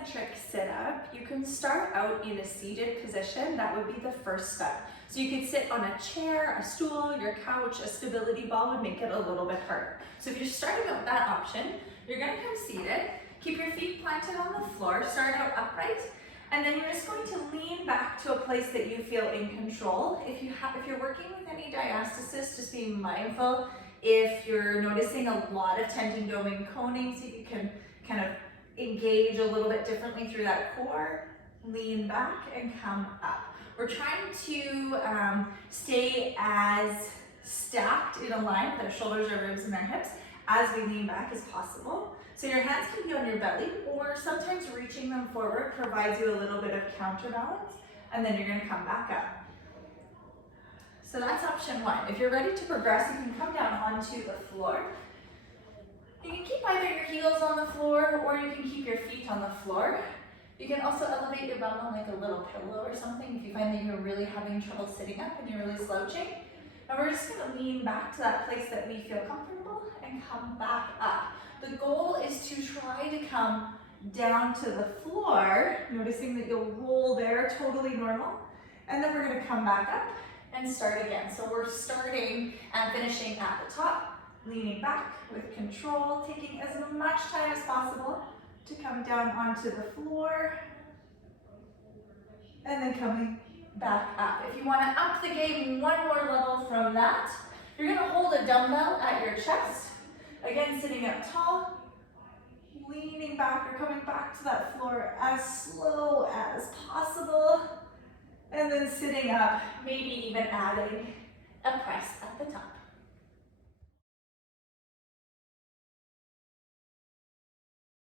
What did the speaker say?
eccentric sit-up, you can start out in a seated position. That would be the first step. So you could sit on a chair, a stool, your couch, a stability ball would make it a little bit harder. So if you're starting out with that option, you're gonna come seated, keep your feet planted on the floor, start out upright, and then you're just going to lean back to a place that you feel in control. If you're working with any diastasis, just be mindful. If you're noticing a lot of tendon and coning, so you can kind of engage a little bit differently through that core, lean back and come up. We're trying to stay as stacked in a line with our shoulders, our ribs, and our hips as we lean back as possible. So your hands can be on your belly, or sometimes reaching them forward provides you a little bit of counterbalance, and then you're gonna come back up. So that's option one. If you're ready to progress, you can come down onto the floor. You can keep either your heels on the floor or you can keep your feet on the floor. You can also elevate your bum on like a little pillow or something if you find that you're really having trouble sitting up and you're really slouching. And we're just gonna lean back to that place that we feel comfortable and come back up. The goal is to try to come down to the floor, noticing that you'll roll there, totally normal. And then we're gonna come back up and start again. So we're starting and finishing at the top, leaning back with control, taking as much time as possible to come down onto the floor, and then coming back up. If you want to up the game one more level from that, you're going to hold a dumbbell at your chest. Again, sitting up tall, leaning back or coming back to that floor as slow as possible. And then sitting up, maybe even adding a press at the top.